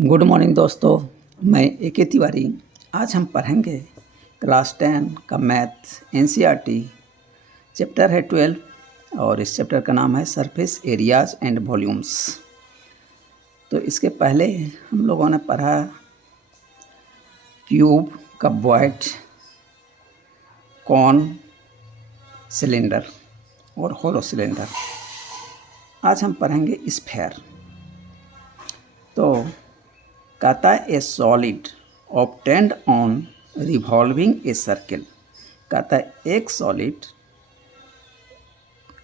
Good morning दोस्तों, मैं A K. Tiwari. आज हम पढ़ेंगे क्लास 10 का मैथ एनसीईआरटी। चैप्टर है 12 और इस चैप्टर का नाम है सरफेस एरियाज एंड वॉल्यूम्स। तो इसके पहले हम लोगों ने पढ़ा क्यूब, कबॉइड, कॉन, सिलेंडर और होलो सिलेंडर। आज हम पढ़ेंगे स्फेयर। तो कहता है ए solid obtained on revolving a circle. कहता है एक सॉलिड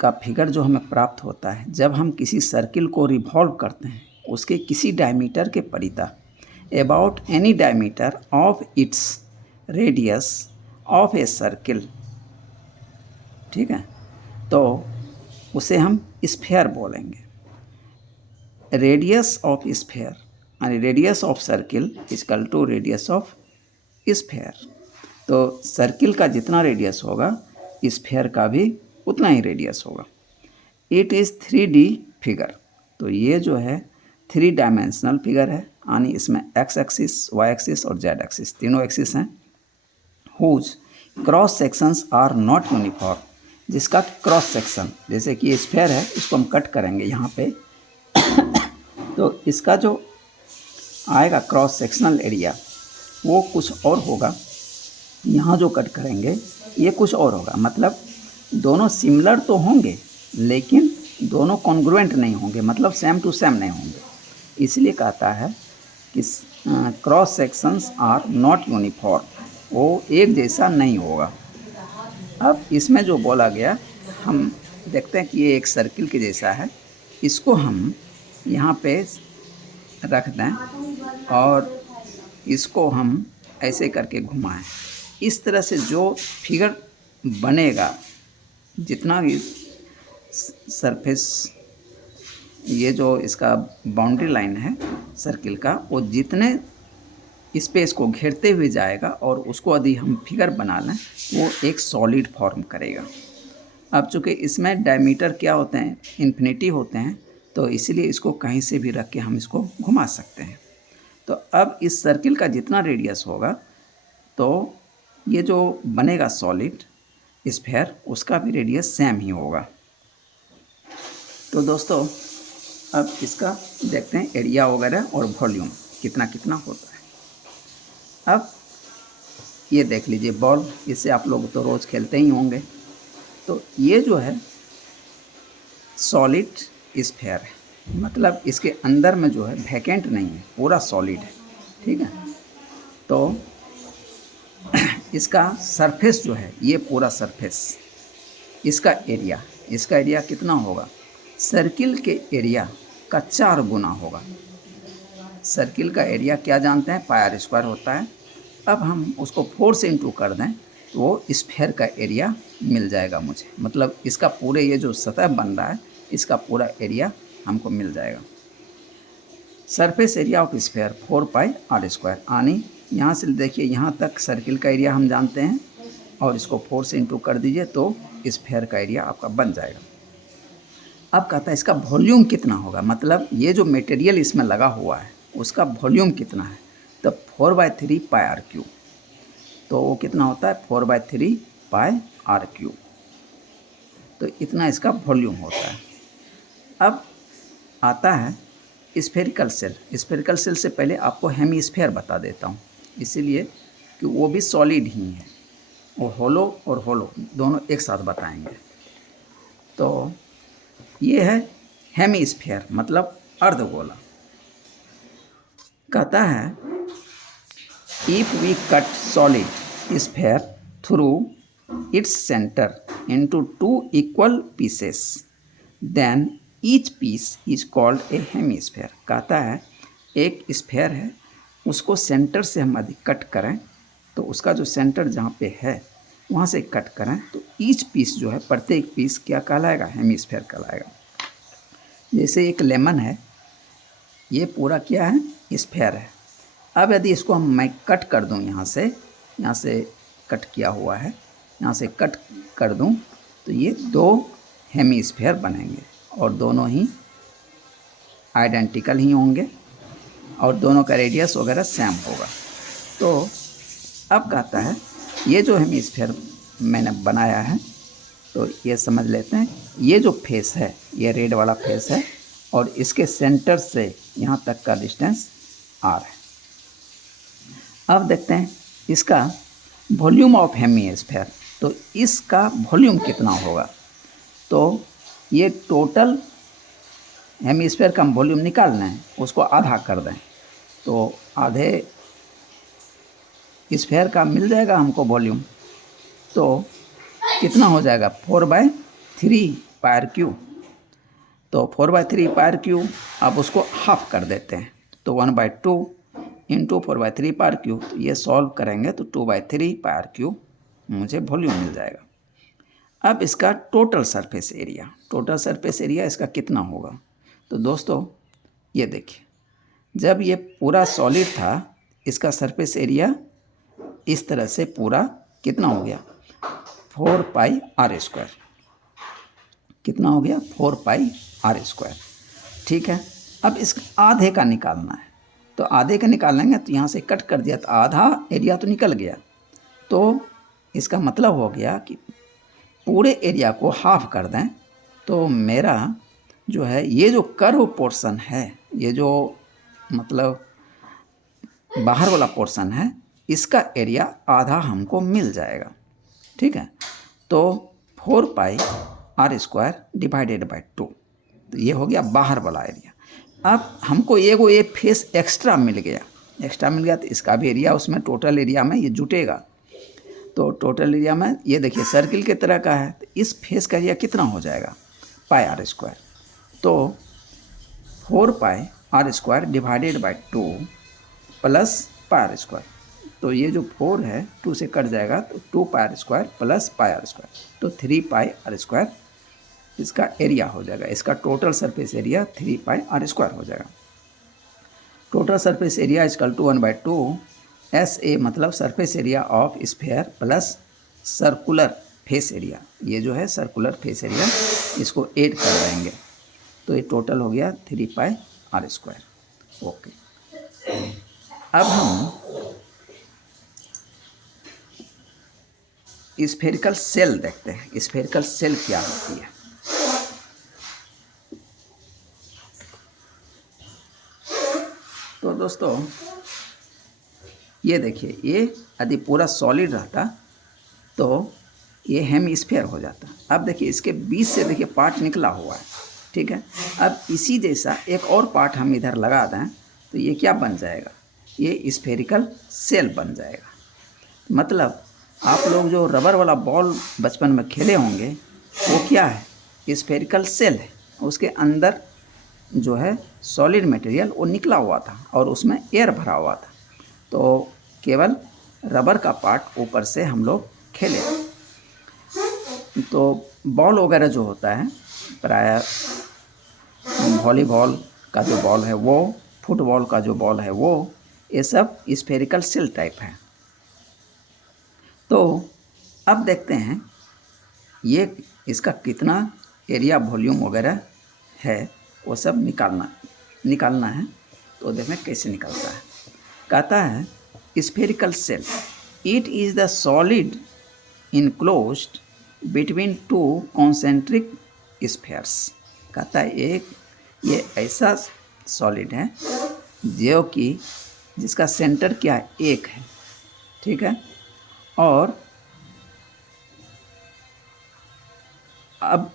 का फिगर जो हमें प्राप्त होता है जब हम किसी सर्किल को रिवॉल्व करते हैं उसके किसी डायमीटर के परिता, about any diameter of its radius of a circle. ठीक है, तो उसे हम स्फेयर बोलेंगे। रेडियस ऑफ स्फेयर यानी radius of circle equal to radius of sphere. तो सर्किल का जितना रेडियस होगा स्फेयर का भी उतना ही रेडियस होगा। It is 3D figure. तो ये जो है 3 डायमेंशनल फिगर है, यानी इसमें एक्स एक्सिस, वाई एक्सिस और जेड एक्सिस तीनों एक्सिस हैं। Whose cross sections are not uniform, जिसका क्रॉस सेक्शन, जैसे कि स्फेयर है इसको हम कट करेंगे यहाँ पे तो इसका जो आएगा क्रॉस सेक्शनल एरिया वो कुछ और होगा। यहाँ जो कट करेंगे ये कुछ और होगा, मतलब दोनों सिमिलर तो होंगे लेकिन दोनों कॉन्ग्रुएंट नहीं होंगे, मतलब सेम टू सेम नहीं होंगे। इसलिए कहता है कि cross sections are not uniform, वो एक जैसा नहीं होगा। अब इसमें जो बोला गया हम देखते हैं कि ये एक सर्किल के जैसा है, इसको हम यहाँ पे रख दें और इसको हम ऐसे करके घुमाएं। इस तरह से जो फिगर बनेगा, जितना भी सरफेस, ये जो इसका बाउंड्री लाइन है सर्किल का, वो जितने स्पेस को घेरते हुए जाएगा और उसको यदि हम फिगर बना लें वो एक सॉलिड फॉर्म करेगा। अब चूँकि इसमें डायमीटर क्या होते हैं, इन्फिनिटी होते हैं, तो इसलिए इसको कहीं से भी रख के हम इसको घुमा सकते हैं। तो अब इस सर्किल का जितना रेडियस होगा तो ये जो बनेगा सॉलिड स्फेयर, उसका भी रेडियस सेम ही होगा। तो दोस्तों अब इसका देखते हैं एरिया वगैरह और वॉल्यूम कितना कितना होता है। अब ये देख लीजिए बॉल, इससे आप लोग तो रोज़ खेलते ही होंगे। तो ये जो है सॉलिड स्फेयर है, मतलब इसके अंदर में जो है वैकेंट नहीं है, पूरा सॉलिड है। ठीक है, तो इसका सरफेस जो है, ये पूरा सरफेस, इसका एरिया कितना होगा, सर्किल के एरिया का 4 गुना होगा। सर्किल का एरिया क्या जानते हैं, पाई r² होता है। अब हम उसको 4 से इंटू कर दें तो वो स्फेयर का एरिया मिल जाएगा मुझे, मतलब इसका पूरे ये जो सतह बन रहा है इसका पूरा एरिया हमको मिल जाएगा। Surface area of sphere 4 pi r², यानी यहाँ से देखिए यहाँ तक सर्किल का एरिया हम जानते हैं और इसको 4 से इंटू कर दीजिए तो स्फेयर का एरिया आपका बन जाएगा। अब कहता है इसका वॉल्यूम कितना होगा, मतलब ये जो मटेरियल इसमें लगा हुआ है उसका वॉल्यूम कितना है। तो 4/3 पाई r³, तो वो कितना होता है 4/3 पाई r³। तो इतना इसका वॉल्यूम होता है। अब आता है स्फेरिकल सेल। स्फेरिकल सेल से पहले आपको हेमीस्फेयर बता देता हूँ, इसीलिए कि वो भी सॉलिड ही है। वो होलो और होलो दोनों एक साथ बताएंगे। तो ये है हेमीस्फेयर, मतलब अर्धगोला। कहता है if we cut solid sphere through its centre into 2 equal pieces then each piece is called a hemisphere. कहता है एक स्फेयर है, उसको सेंटर से हम यदि कट करें तो उसका जो सेंटर जहाँ पे है वहाँ से कट करें तो ईच पीस जो है, प्रत्येक पीस क्या कहलाएगा, हेमीस्फेयर कहलाएगा। जैसे एक लेमन है, ये पूरा क्या है, स्फेयर है। अब यदि इसको मैं कट कर दूं, यहाँ से कट किया हुआ है, यहाँ से कट कर दूं तो ये 2 हेमीस्फेयर बनेंगे और दोनों ही आइडेंटिकल ही होंगे। और दोनों का रेडियस वगैरह सेम होगा। तो अब कहता है ये जो हेमिस्फीयर मैंने बनाया है, तो ये समझ लेते हैं, ये जो फेस है ये रेड वाला फेस है और इसके सेंटर से यहाँ तक का डिस्टेंस r है। अब देखते हैं इसका वॉल्यूम ऑफ हेमिस्फीयर, तो इसका वॉल्यूम कितना होगा। तो ये टोटल हेमिस्फीयर का वॉल्यूम निकालना है, उसको आधा कर दें तो आधे स्फीयर का मिल जाएगा हमको वॉल्यूम। तो कितना हो जाएगा 4/3 पायर क्यूब। तो 4/3 पायर क्यूब, अब उसको हाफ कर देते हैं तो 1/2 इंटू 4/3 पायर क्यूब। तो ये सॉल्व करेंगे तो 2/3 पायर क्यूब मुझे वॉल्यूम मिल जाएगा। अब इसका टोटल सरफेस एरिया इसका कितना होगा। तो दोस्तों ये देखिए, जब ये पूरा सॉलिड था इसका सरफेस एरिया इस तरह से पूरा कितना हो गया 4πr²। कितना हो गया 4πr²। ठीक है, अब इस आधे का निकालना है, तो आधे का निकालेंगे तो यहाँ से कट कर दिया तो आधा एरिया तो निकल गया। तो इसका मतलब हो गया कि पूरे एरिया को हाफ कर दें तो मेरा जो है ये जो कर्व पोर्शन है, ये जो मतलब बाहर वाला पोर्शन है, इसका एरिया आधा हमको मिल जाएगा। ठीक है, तो 4πr² डिवाइडेड बाय 2, तो ये हो गया बाहर वाला एरिया। अब हमको ये फेस एक्स्ट्रा मिल गया तो इसका भी एरिया उसमें टोटल एरिया में ये जुटेगा। तो टोटल एरिया में ये देखिए सर्किल की तरह का है, तो इस फेस का एरिया कितना हो जाएगा πr²। तो 4πr² divided by 2 plus πr²। तो ये जो 4 है 2 से कट जाएगा तो 2πr² प्लस πr², तो 3πr² इसका एरिया हो जाएगा। इसका टोटल सरफेस एरिया 3πr² हो जाएगा। Total surface area equal to 1/2 SA, मतलब surface area of sphere plus circular face area. ये जो है सर्कुलर फेस एरिया, इसको ऐड कर देंगे तो ये टोटल हो गया 3πr²। ओके, अब हम स्फेरिकल सेल देखते हैं। स्फेरिकल सेल क्या होती है। तो दोस्तों ये देखिए, ये यदि पूरा सॉलिड रहता तो ये हेमिस्फीयर हो जाता। अब देखिए इसके बीच से देखिए पार्ट निकला हुआ है। ठीक है, अब इसी जैसा एक और पार्ट हम इधर लगा दें तो ये क्या बन जाएगा, ये स्फेरिकल सेल बन जाएगा। मतलब आप लोग जो रबर वाला बॉल बचपन में खेले होंगे वो क्या है, स्फेरिकल सेल है। उसके अंदर जो है सॉलिड मटेरियल वो निकला हुआ था और उसमें एयर भरा हुआ था, तो केवल रबर का पार्ट ऊपर से हम लोग खेले। तो बॉल वगैरह जो होता है, प्रायः वॉलीबॉल का जो बॉल है वो, फुटबॉल का जो बॉल है वो, ये सब स्फेरिकल सेल टाइप है। तो अब देखते हैं ये इसका कितना एरिया वॉल्यूम वगैरह है वो सब निकालना है। तो देखें कैसे निकलता है। कहता है spherical shell, it is the solid enclosed between 2 concentric spheres. कहता है ये ऐसा सॉलिड है जो कि जिसका सेंटर क्या है, एक है। ठीक है, और अब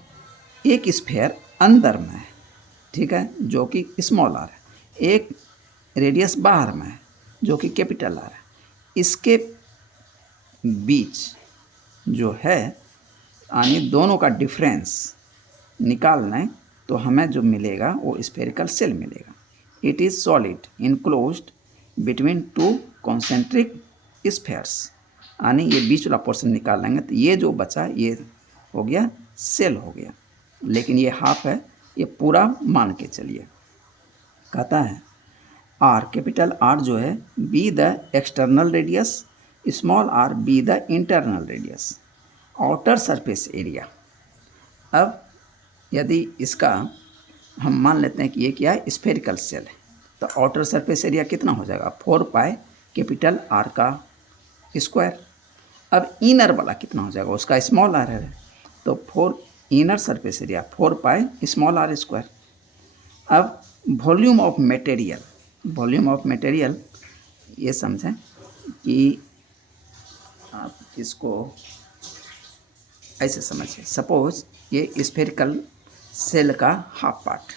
एक स्फीयर अंदर में है, ठीक है, जो कि स्मॉल आर है। एक रेडियस बाहर में है जो कि कैपिटल आर है। इसके बीच जो है यानी दोनों का डिफरेंस निकालना तो हमें जो मिलेगा वो स्फेरिकल सेल मिलेगा। It is solid enclosed between 2 concentric spheres, यानी ये बीच वाला पोर्शन निकाल लेंगे तो ये जो बचा ये हो गया सेल हो गया, लेकिन ये हाफ है, ये पूरा मान के चलिए। कहता है आर, कैपिटल आर जो है be the external radius, small R be the internal radius, outer surface area. अब यदि इसका हम मान लेते हैं कि ये क्या है, स्फेरिकल सेल है, तो आउटर सरफेस एरिया कितना हो जाएगा 4 पाई कैपिटल आर का स्क्वायर। अब इनर वाला कितना हो जाएगा, उसका स्मॉल आर है, तो 4 inner surface area 4 pi small R square. अब volume of material, volume of material ये समझें कि आप इसको ऐसे समझिए, सपोज ये स्फेरिकल सेल का हाफ पार्ट,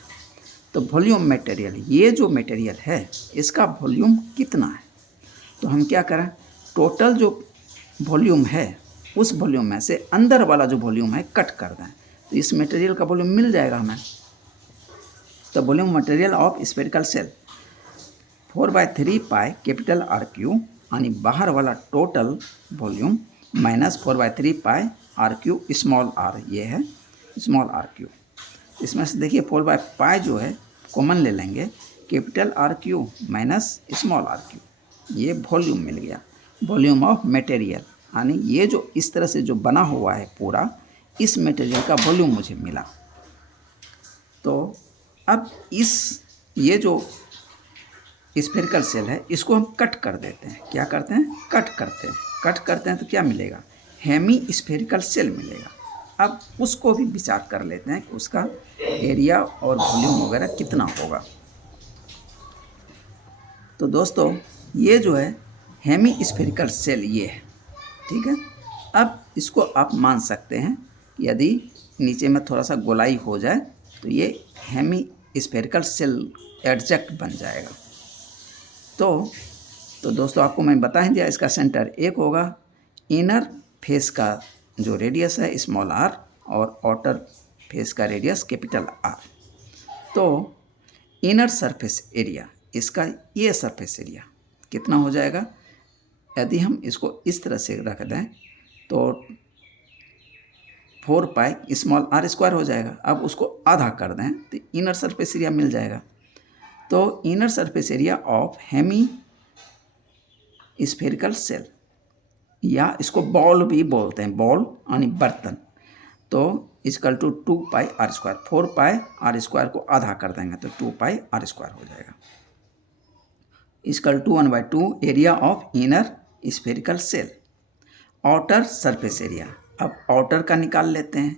तो वॉल्यूम मटेरियल, ये जो मटेरियल है इसका वॉल्यूम कितना है, तो हम क्या करें, टोटल जो वॉल्यूम है उस वॉल्यूम में से अंदर वाला जो वॉल्यूम है कट कर दें, तो इस मटेरियल का वॉल्यूम मिल जाएगा हमें। तो volume material of spherical shell 4/3 pi capital R cube, यानी बाहर वाला total volume minus 4/3 pi R cube small R, ये है स्मॉल आर क्यू। इसमें से देखिए 4/पाई जो है कॉमन ले लेंगे, capital R cube minus small R cube, ये वॉल्यूम मिल गया, वॉल्यूम ऑफ मटेरियल, यानी ये जो इस तरह से जो बना हुआ है पूरा, इस मटेरियल का वॉल्यूम मुझे मिला। तो अब ये जो स्फेरिकल सेल है इसको हम कट कर देते हैं, क्या करते हैं, कट करते हैं तो क्या मिलेगा, हेमी स्फेरिकल सेल मिलेगा। अब उसको भी विचार कर लेते हैं कि उसका एरिया और वॉल्यूम वगैरह कितना होगा। तो दोस्तों ये जो है हेमी स्फेरिकल सेल ये है, ठीक है। अब इसको आप मान सकते हैं यदि नीचे में थोड़ा सा गोलाई हो जाए तो ये हेमी स्फेरिकल सेल एडजेक्ट बन जाएगा। तो दोस्तों आपको मैं बता ही दिया, इसका सेंटर एक होगा, इनर फेस का जो रेडियस है स्मॉल आर और आउटर फेस का रेडियस कैपिटल आर। तो इनर सरफेस एरिया, इसका ये सरफेस एरिया कितना हो जाएगा, यदि हम इसको इस तरह से रख दें तो 4 पाई स्मॉल आर स्क्वायर हो जाएगा। अब उसको आधा कर दें तो इनर सरफेस एरिया मिल जाएगा। तो inner surface area of hemispherical shell, या इसको बॉल भी बोलते हैं, बॉल यानी बर्तन, तो equal to 2 pi R square, 4 pi R square को आधा कर देंगे तो 2 पाई आर स्क्वायर हो जाएगा, equal to 1/2 area of inner spherical shell. Outer surface area, अब आउटर का निकाल लेते हैं,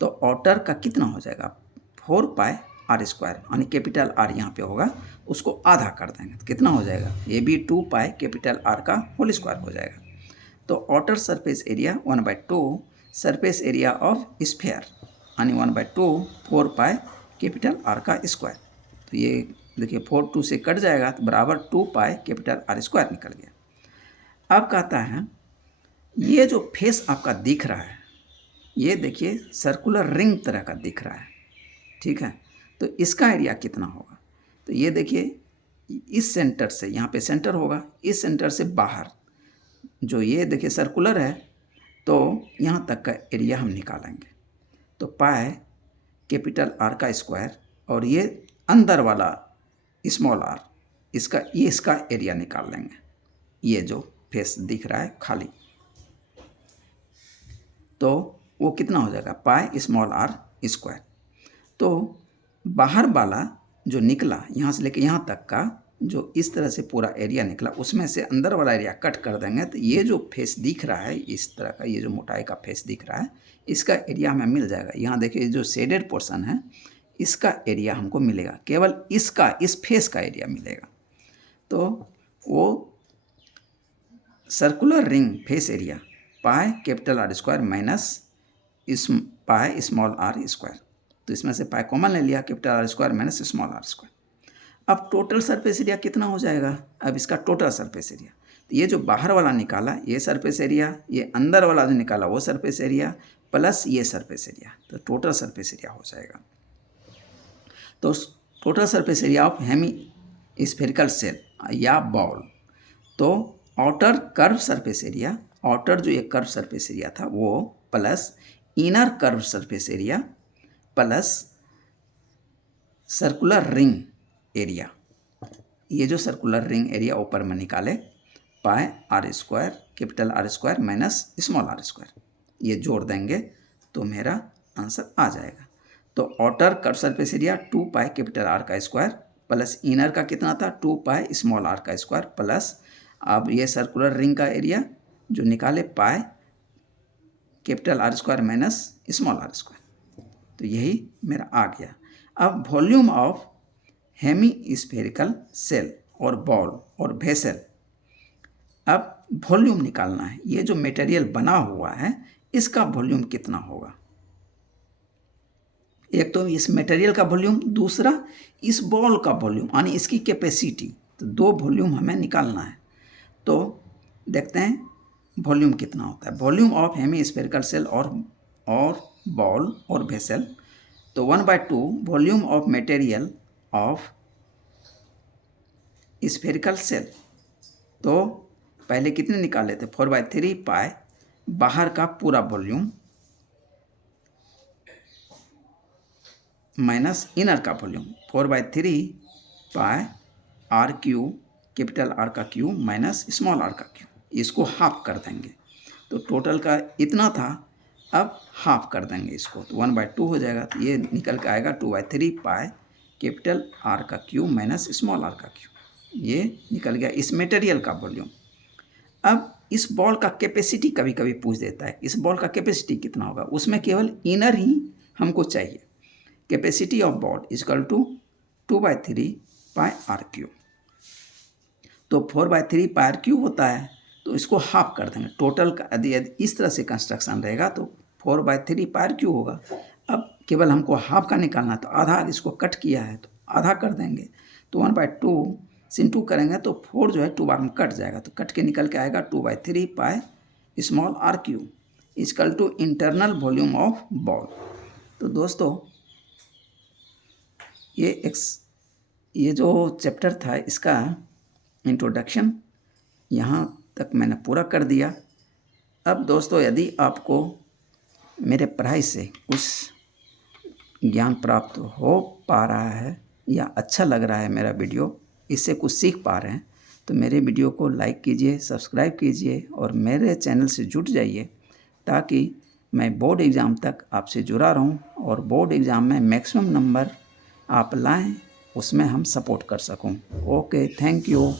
तो आउटर का कितना हो जाएगा 4 पाई आर स्क्वायर, यानी कैपिटल आर यहाँ पे होगा, उसको आधा कर देंगे तो कितना हो जाएगा, ये भी 2 पाई कैपिटल आर का होल स्क्वायर हो जाएगा। तो outer surface area 1/2 surface area of sphere, यानी 1/2 4 पाई कैपिटल आर का स्क्वायर। तो ये देखिए 4 2 से कट जाएगा तो बराबर 2 पाई कैपिटल आर स्क्वायर निकल गया। अब कहता है ये जो फेस आपका दिख रहा है, ये देखिए सर्कुलर रिंग तरह का दिख रहा है, ठीक है, तो इसका एरिया कितना होगा, तो ये देखिए इस सेंटर से, यहाँ पे सेंटर होगा, इस सेंटर से बाहर जो ये देखिए सर्कुलर है, तो यहाँ तक का एरिया हम निकालेंगे, तो पाई कैपिटल आर का स्क्वायर और ये अंदर वाला स्मॉल आर, इसका एरिया निकाल लेंगे, ये जो फेस दिख रहा है खाली, तो वो कितना हो जाएगा पाई स्मॉल आर स्क्वायर। तो बाहर वाला जो निकला यहाँ से लेके यहाँ तक का जो इस तरह से पूरा एरिया निकला, उसमें से अंदर वाला एरिया कट कर देंगे तो ये जो फेस दिख रहा है इस तरह का, ये जो मोटाई का फेस दिख रहा है, इसका एरिया हमें मिल जाएगा। यहाँ देखिए जो शेडेड पोर्शन है इसका एरिया हमको मिलेगा, केवल इस फेस का एरिया मिलेगा। तो वो circular ring face area pi capital R square minus इस पाई स्मॉल आर स्क्वायर, तो इसमें से पाई कॉमन ले लिया, capital R square minus small R square. अब टोटल सरफेस एरिया कितना हो जाएगा, अब इसका टोटल सरफेस एरिया, तो ये जो बाहर वाला निकाला ये सरफेस एरिया, ये अंदर वाला जो निकाला वो सरफेस एरिया, प्लस ये सरफेस एरिया, तो टोटल सरफेस एरिया हो जाएगा। तो total surface area of hemispherical shell या बॉल, तो outer curve surface area, outer जो एक कर्व सरफेस एरिया था वो, plus inner curve surface area, plus circular ring area, ये जो सर्कुलर रिंग एरिया ऊपर में निकाले pi R square capital R square minus small R square, ये जोड़ देंगे तो मेरा आंसर आ जाएगा। तो outer curve surface area 2 pi capital R का स्क्वायर प्लस इनर का कितना था 2 पाई स्मॉल आर का स्क्वायर प्लस अब ये सर्कुलर रिंग का एरिया जो निकाले pi capital R square minus small R square. तो यही मेरा आ गया। अब volume of hemispherical shell और बॉल और वेसल, अब वॉल्यूम निकालना है। ये जो मटेरियल बना हुआ है इसका वॉल्यूम कितना होगा। एक तो इस मटेरियल का वॉल्यूम, दूसरा इस बॉल का वॉल्यूम यानी इसकी कैपेसिटी। तो दो वॉल्यूम हमें निकालना है। तो देखते हैं वॉल्यूम कितना होता है। Volume of hemispherical shell और बॉल और वेसल, तो 1/2 volume of material of spherical shell. तो पहले कितने निकाले थे 4/3 पाई बाहर का पूरा वॉल्यूम माइनस इनर का volume 4/3 pi R cube capital R का क्यू माइनस स्मॉल आर का क्यू। इसको हाफ कर देंगे तो टोटल का इतना था, अब हाफ कर देंगे इसको तो 1/2 हो जाएगा। तो ये निकल के आएगा 2/3 पाई कैपिटल आर का क्यू माइनस स्मॉल आर का क्यू। ये निकल गया इस मटेरियल का वॉल्यूम। अब इस बॉल का कैपेसिटी कभी कभी पूछ देता है, इस बॉल का कैपेसिटी कितना होगा। उसमें केवल इनर ही हमको चाहिए। Capacity of bowl equal to 2/3 pi R cube. तो 4/3 पाई आर क्यू होता है, तो इसको हाफ कर देंगे। टोटल का यदि इस तरह से कंस्ट्रक्शन रहेगा तो 4/3 पाई आर क्यू होगा। अब केवल हमको हाफ का निकालना, तो आधा इसको कट किया है तो आधा कर देंगे। तो 1/2 से इंटू करेंगे तो 4 जो है 2 बार में कट जाएगा, तो कट के निकल के आएगा 2/3 pi small R cube equal to internal volume of bowl. तो दोस्तों ये जो चैप्टर था इसका इंट्रोडक्शन यहाँ तक मैंने पूरा कर दिया। अब दोस्तों यदि आपको मेरे पढ़ाई से कुछ ज्ञान प्राप्त हो पा रहा है या अच्छा लग रहा है मेरा वीडियो, इससे कुछ सीख पा रहे हैं, तो मेरे वीडियो को लाइक कीजिए, सब्सक्राइब कीजिए और मेरे चैनल से जुट जाइए ताकि मैं बोर्ड एग्ज़ाम तक आपसे जुड़ा रहूं और बोर्ड एग्ज़ाम में मैक्सिमम नंबर आप लाएं, उसमें हम सपोर्ट कर सकूं। Okay, thank you.